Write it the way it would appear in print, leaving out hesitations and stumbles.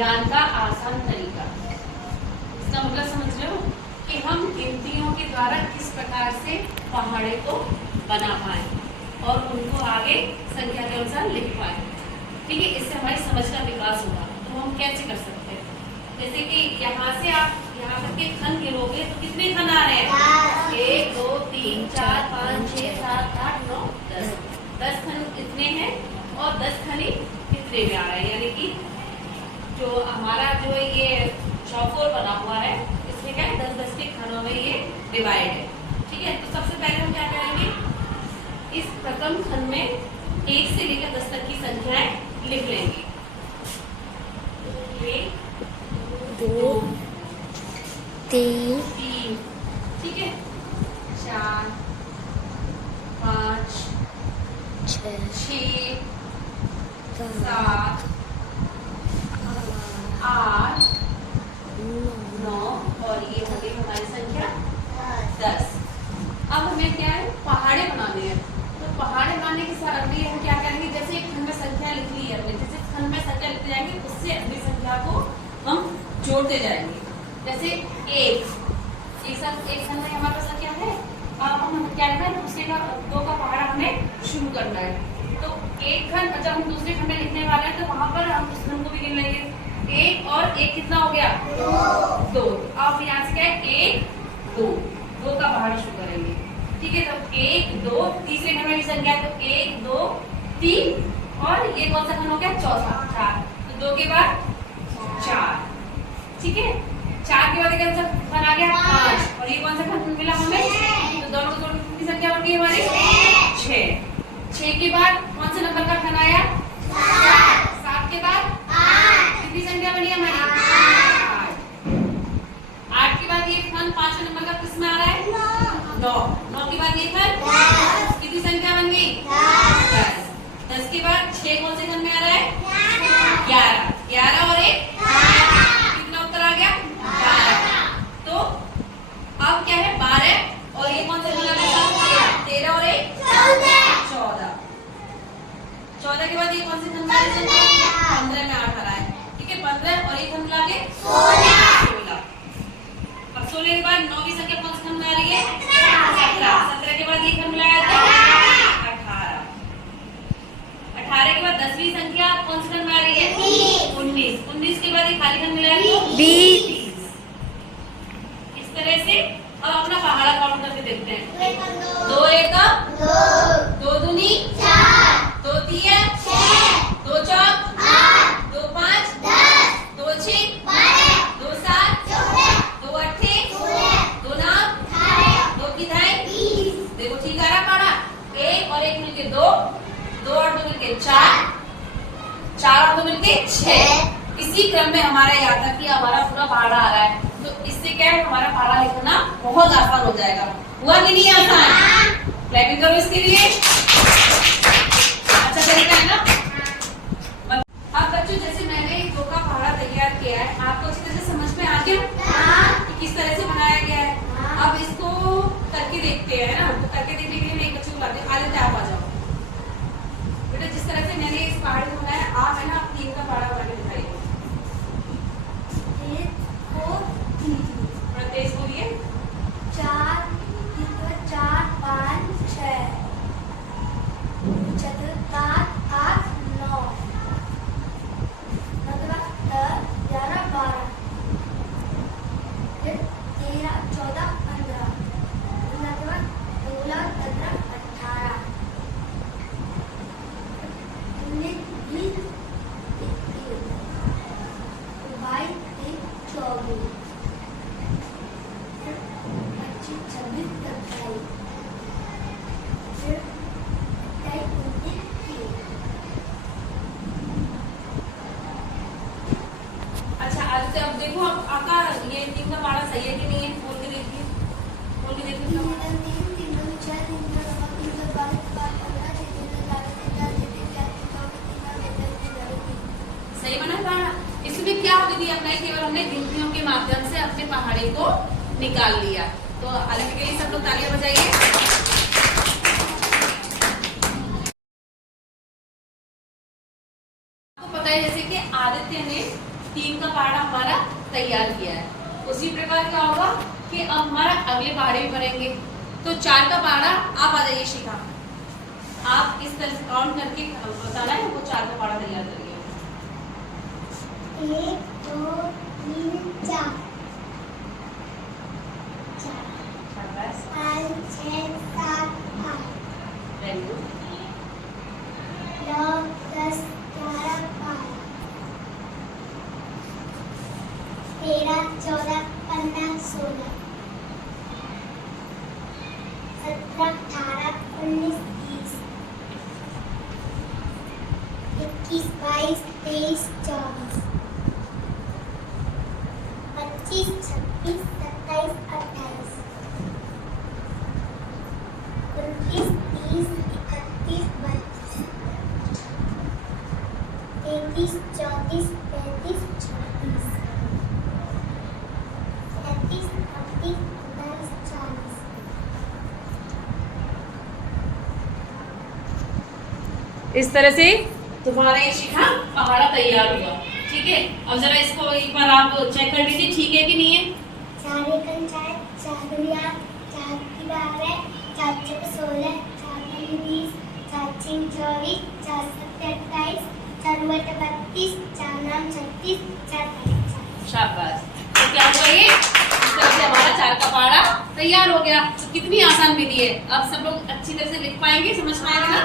ज्ञान का आसान तरीका। इसका मतलब समझ रहे हो कि हम गिनतियों के द्वारा किस प्रकार से पहाड़े को बना पाए और उनको आगे संख्या के अनुसार लिख पाए। ठीक है, इससे हमारी समझ का विकास होगा। तो हम कैसे कर सकते हैं? जैसे कि यहाँ से आप यहाँ तक के खन गिनोगे तो कितने खन आ रहे हैं? 1 2 3 4 5 6 7 8 9 10। 10 खन इतने हैं और 10 खन ही कितने में आ रहा है, यानी कि जो हमारा जो ये चौकोर बना हुआ है इसमें क्या है, 10-10 के खनों में ये डिवाइड है। ठीक है, तो सबसे पहले हम क्या करेंगे, इस प्रथम खन में 1 से लेकर 10 तक की संख्याएं लिख लेंगे। 1 2 3 ठीक है, 4 5 6 7 8 9 और ये हो गई हमारी संख्या 10। अब हमें क्या है, पहाड़े बनाने हैं। तो पहाड़े बनाने के साथ अगली हम क्या करेंगे, जैसे एक खंड में संख्या लिख ली है, जैसे खंड में संख्या लिखते जाएंगे उससे अगली संख्या को हम जोड़ते जाएंगे। जैसे एक खंड में हमारे पास संख्या है, अब हम क्या करना है, दूसरे का 2 का पहाड़ा हमें शुरू करना है। तो एक खंड जब हम दूसरे खंड में लिखने वाले हैं तो वहां पर हम उस खंड को भी गिन लेंगे। 1 और 1 कितना हो गया? 2। अब यहाँ से क्या है, 1 2 का पहाड़ा शुरू करेंगे। ठीक है, तो 1 2 तीसरे खंड में भी संख्या है, तो 1 2 3 और ये कौन सा खंड हो गया? चौथा 4। तो 2 के बाद 4। ठीक है, 4 के बाद कौन सा खंड आ गया? 5। और ये कौन सा खंड मिला हमें? तो दोनों को जोड़ने की संख्या बन गई हमारी 6। 6 के बाद कौन सा नंबर का खंड आया? 7 के बाद कितनी संख्या बनी हमारी? 8। 8 के बाद ये खंड 5वें नंबर का किस में आ रहा है? 9। 9 के बाद ये खंड 10। कितनी संख्या बन गई? 10। 10 के बाद 6 कौन से खंड में आ रहा है? 11। 11 और 1 कितना उत्तर आ गया? 12। तो अब क्या है, 12 और ये कौन सा खंड आ रहा है? 13 और 1 14। 14 के बाद ये कौन से खंड में आ रहा है? 15 में 8 आ रहा है। ठीक है, 15 और 1 खंड मिला के 16। अब 16 के बाद 9 की संख्या कौन से खंड में आ रही है? 17। 17 के बाद ये खंड मिलाया तो 18। 18 के बाद 10वीं संख्या कौन से खंड में आ रही है? 19। 19 के बाद ये खाली खंड मिलाया तो 20। इस तरह से अब अपना पहाड़ा काउंट करके देखते हैं। 2 1 2 दूनी 4 2 3 6 2 4 8 2 5 10 2 6 12 2 7 14 2 8 16 2 9 18 2 की 20। देखो ठीक आ रहा पहाड़ा। 1 और 1 मिलके 2 2 और 2 मिलके 4 4 और 2 मिलके 6। इसी क्रम में हमारा यहाँ तक कि हमारा पूरा पहाड़ा आ रहा है। तो इससे क्या है, हमारा पहाड़ा लिखना बहुत आसान हो जाएगा। हुआ कि नहीं आसान? क्लैपिंग करो इसके लिए। अच्छा तरीका है ना? अब बच्चों, जैसे मैंने 2 का पहाड़ा तैयार किया है, आपको अच्छी तरह से समझ में आ गया कि किस तरह से बनाया गया है। अब इसको करके देखते हैं ना, तो करके देखने के लिए मैं एक बच्चे को बुलाती हूँ। आ जाते, आप आ जाओ बेटा। जिस तरह से मैंने इस पहाड़े को बनाया, आप है ना 3 का पहाड़ा बना के दिखाइए। तेज बोलिए। 4 4 5 6 7 8 9 10 11 12 फिर 13 14 15 16 17 18 19 20 21 22 24 26 27 फिर 28 29 30। अच्छा, आज से अब देखो आपका ये 3 का पहाड़ा सही है कि नहीं है? बोल के देखिए, बोल के देखिए। 3 3 3 2 6 3 2 9 3 2 12 5 15 6 3 2 11 सही बना पहाड़ा। इसमें क्या विधि अपनाई? केवल हमने गिनतियों के माध्यम से अपने पहाड़े को निकाल लिया। तो हालांकि के लिए सब लोग तालियां बजाइए। आपको पता है जैसे कि आदित्य ने 3 का पहाड़ा हमारा तैयार किया है। उसी प्रकार क्या होगा कि अब हमारा अगले पहाड़े भी बनेंगे। तो 4 का पहाड़ा आप आ जाइए शिखा, आप इस तरह से काउंट करके बताना है, वो 4 का पहाड़ा तैयार करिए। 1 2 3 4 शाबाश, 5 6 7 8 वेरी गुड। 9 10 11 12 13 14 15 16 17 18 19 20 21 22 23 24 25 26 27 28 29 30 31 32 33 34 35 36 37 38 39 40 इस तरह से तुम्हारा ये शिखा पहाड़ा तैयार हुआ। ठीक है, अब जरा इसको एक बार आप चेक कर लीजिए, ठीक है कि नहीं है। 4 एकम 4 4 दूनी 8 4 की 12 4 चौक 16 4 दूनी 20 4 छीं 24 4 सत्ते 28 4 बटे 32 4 नाम 36 4 तारीख 40। शाबाश। तो क्या हुआ ये, इस तरह से हमारा 4 का पहाड़ा तैयार हो गया। तो कितनी आसान विधि है, अब सब लोग अच्छी तरह से लिख पाएंगे, समझ पाएंगे ना।